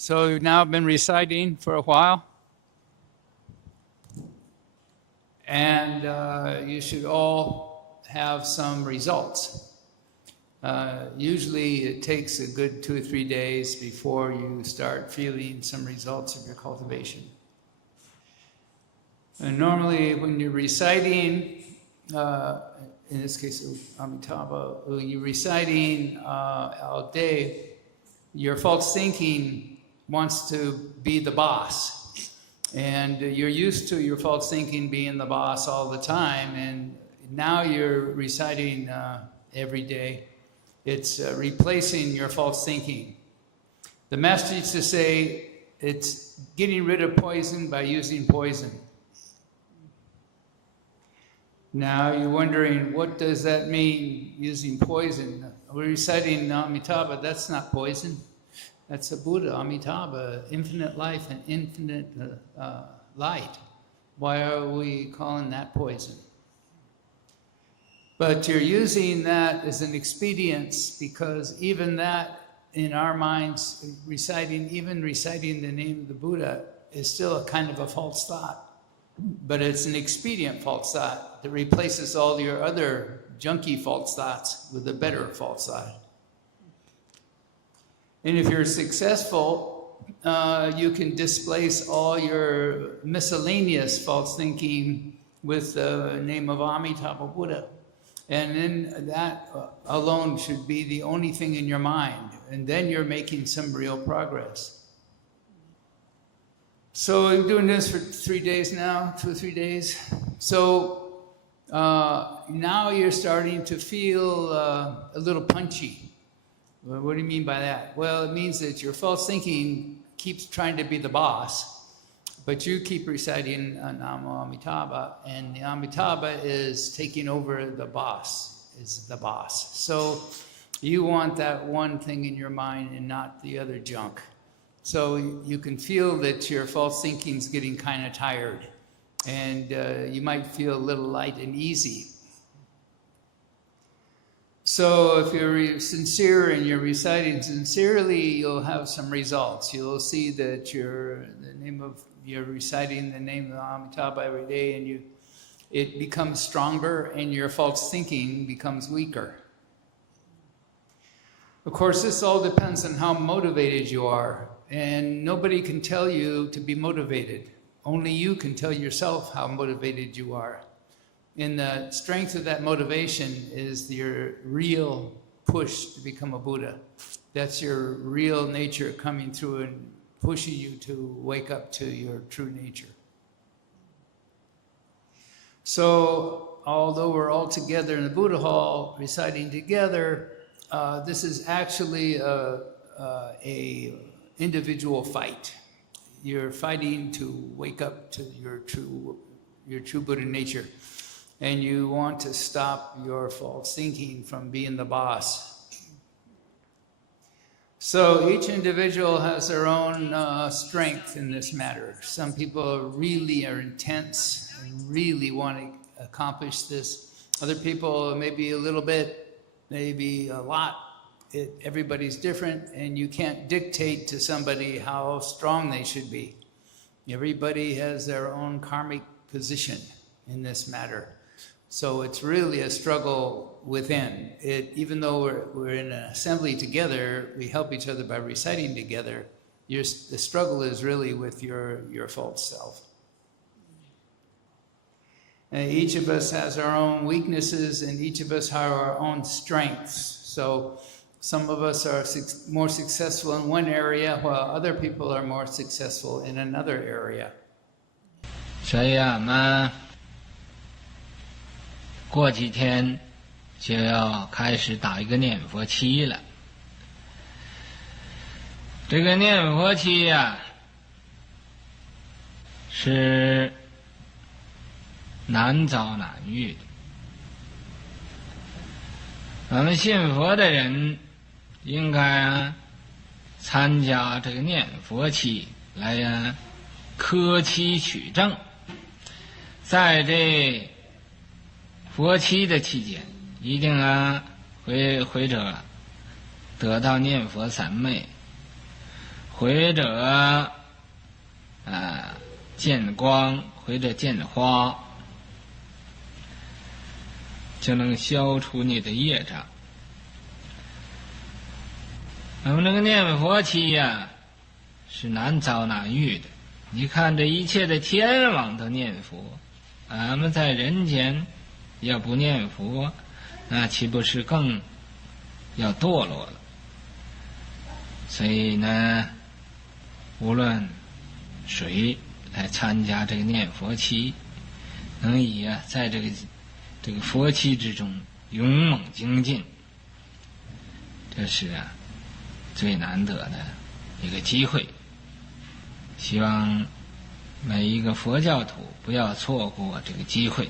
So now I've been reciting for a while. And you should all have some results. Usually it takes a good 2 or 3 days before you start feeling some results of your cultivation. And normally when you're reciting, in this case Amitabha, when you're reciting all day, your false thinking wants to be the boss. And you're used to your false thinking being the boss all the time, and now you're reciting every day. It's replacing your false thinking. The master used to say, it's getting rid of poison by using poison. Now you're wondering, what does that mean, using poison? We're reciting Amitabha, that's not poison. That's a Buddha, Amitabha, infinite life and infinite light. Why are we calling that poison? But you're using that as an expedience, because even that, in our minds, even reciting the name of the Buddha is still a kind of a false thought. But it's an expedient false thought that replaces all your other junky false thoughts with a better false thought. And if you're successful, you can displace all your miscellaneous false thinking with the name of Amitabha Buddha. And then that alone should be the only thing in your mind. And then you're making some real progress. So I'm doing this for 3 days now, 2 or 3 days. So now you're starting to feel a little punchy. Well, what do you mean by that? Well, it means that your false thinking keeps trying to be the boss, but you keep reciting Namo Amitabha, and the Amitabha is taking over the boss, is the boss. So you want that one thing in your mind and not the other junk. So you can feel that your false thinking's getting kind of tired, and you might feel a little light and easy. So if you're sincere and you're reciting sincerely, you'll have some results. You'll see that you're reciting the name of Amitabha every day, and it becomes stronger, and your false thinking becomes weaker. Of course, this all depends on how motivated you are, and nobody can tell you to be motivated. Only you can tell yourself how motivated you are. And the strength of that motivation is your real push to become a Buddha. That's your real nature coming through and pushing you to wake up to your true nature. So, although we're all together in the Buddha Hall, reciting together, this is actually a individual fight. You're fighting to wake up to your true Buddha nature. And you want to stop your false thinking from being the boss. So each individual has their own strength in this matter. Some people really are intense and really want to accomplish this. Other people maybe a little bit, maybe a lot. Everybody's different, and you can't dictate to somebody how strong they should be. Everybody has their own karmic position in this matter. So it's really a struggle within. Even though we're in an assembly together, we help each other by reciting together. The struggle is really with your false self. And each of us has our own weaknesses, and each of us have our own strengths. So some of us are more successful in one area, while other people are more successful in another area. 所以我们过几天就要开始打一个念佛期了。这个念佛期呀，是难遭难遇的。我们信佛的人应该参加这个念佛期来科期取证，在这佛期的期间，一定会者得到念佛三昧，或者见光，或者见花，就能消除你的业障。那么这个念佛期呀，是难遭难遇的。你看这一切的天王都念佛，俺们在人间要不念佛，那岂不是更要堕落了？所以呢，无论谁来参加这个念佛期，能以在这个佛期之中勇猛精进，这是最难得的一个机会。希望每一个佛教徒不要错过这个机会。